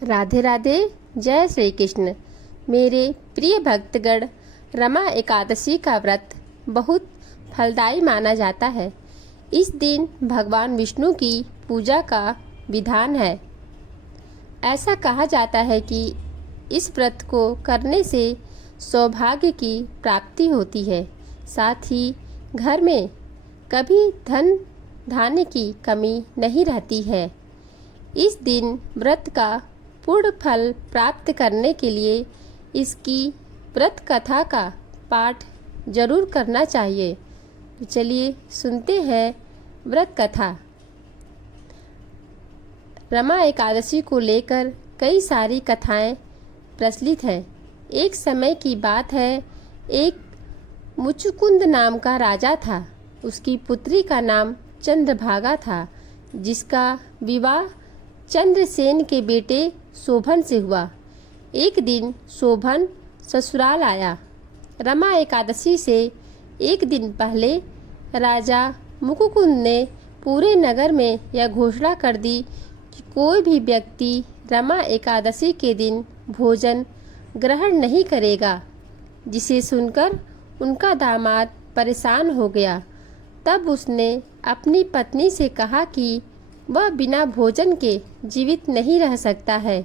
राधे राधे। जय श्री कृष्ण। मेरे प्रिय भक्तगण, रमा एकादशी का व्रत बहुत फलदायी माना जाता है। इस दिन भगवान विष्णु की पूजा का विधान है। ऐसा कहा जाता है कि इस व्रत को करने से सौभाग्य की प्राप्ति होती है, साथ ही घर में कभी धन धान्य की कमी नहीं रहती है। इस दिन व्रत का पूर्ण फल प्राप्त करने के लिए इसकी व्रत कथा का पाठ जरूर करना चाहिए। तो चलिए सुनते हैं व्रत कथा। रमा एकादशी को लेकर कई सारी कथाएं प्रचलित हैं। एक समय की बात है, एक मुचुकुंद नाम का राजा था। उसकी पुत्री का नाम चंद्रभागा था, जिसका विवाह चंद्रसेन के बेटे शोभन से हुआ। एक दिन शोभन ससुराल आया। रमा एकादशी से एक दिन पहले राजा मुकुकुंद ने पूरे नगर में यह घोषणा कर दी कि कोई भी व्यक्ति रमा एकादशी के दिन भोजन ग्रहण नहीं करेगा, जिसे सुनकर उनका दामाद परेशान हो गया। तब उसने अपनी पत्नी से कहा कि वह बिना भोजन के जीवित नहीं रह सकता है।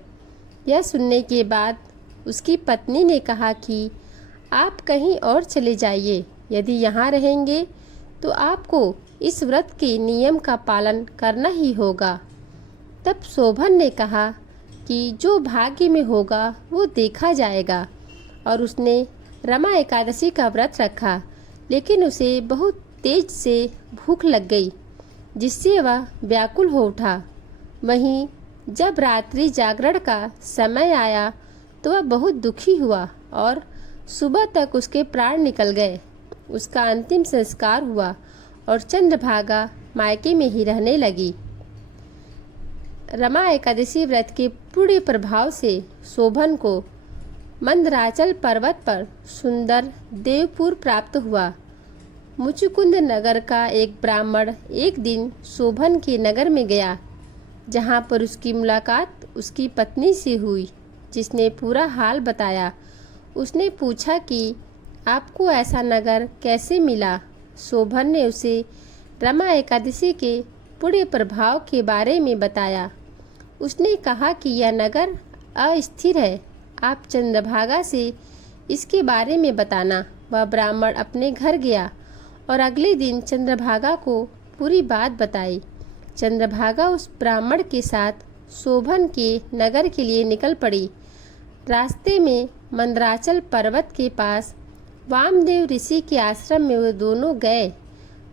यह सुनने के बाद उसकी पत्नी ने कहा कि आप कहीं और चले जाइए, यदि यहाँ रहेंगे तो आपको इस व्रत के नियम का पालन करना ही होगा। तब शोभन ने कहा कि जो भाग्य में होगा वो देखा जाएगा, और उसने रमा एकादशी का व्रत रखा। लेकिन उसे बहुत तेज से भूख लग गई, जिससे वह व्याकुल हो उठा। वहीं जब रात्रि जागरण का समय आया तो वह बहुत दुखी हुआ और सुबह तक उसके प्राण निकल गए। उसका अंतिम संस्कार हुआ और चंद्रभागा मायके में ही रहने लगी। रमा एकादशी व्रत के पूरे प्रभाव से शोभन को मंदराचल पर्वत पर सुंदर देवपुर प्राप्त हुआ। मुचुकुंद नगर का एक ब्राह्मण एक दिन शोभन के नगर में गया, जहाँ पर उसकी मुलाकात उसकी पत्नी से हुई, जिसने पूरा हाल बताया। उसने पूछा कि आपको ऐसा नगर कैसे मिला। शोभन ने उसे रमा एकादशी के पूरे प्रभाव के बारे में बताया। उसने कहा कि यह नगर अस्थिर है, आप चंद्रभागा से इसके बारे में बताना। वह ब्राह्मण अपने घर गया और अगले दिन चंद्रभागा को पूरी बात बताई। चंद्रभागा उस ब्राह्मण के साथ शोभन के नगर के लिए निकल पड़ी। रास्ते में मंदराचल पर्वत के पास वामदेव ऋषि के आश्रम में वो दोनों गए।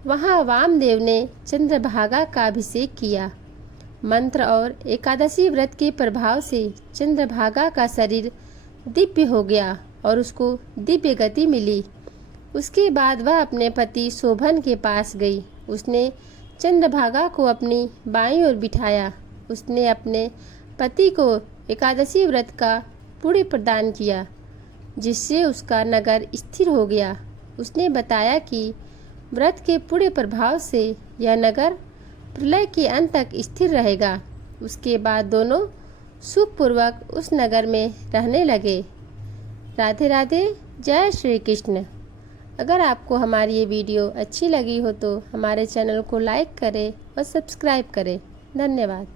वहाँ वामदेव ने चंद्रभागा का अभिषेक किया। मंत्र और एकादशी व्रत के प्रभाव से चंद्रभागा का शरीर दिव्य हो गया और उसको दिव्य गति मिली। उसके बाद वह अपने पति शोभन के पास गई। उसने चंद्रभागा को अपनी बाईं ओर बिठाया। उसने अपने पति को एकादशी व्रत का पुण्य प्रदान किया, जिससे उसका नगर स्थिर हो गया। उसने बताया कि व्रत के पुण्य प्रभाव से यह नगर प्रलय के अंत तक स्थिर रहेगा। उसके बाद दोनों सुखपूर्वक उस नगर में रहने लगे। राधे राधे। जय श्री कृष्ण। अगर आपको हमारी ये वीडियो अच्छी लगी हो तो हमारे चैनल को लाइक करें और सब्सक्राइब करें। धन्यवाद।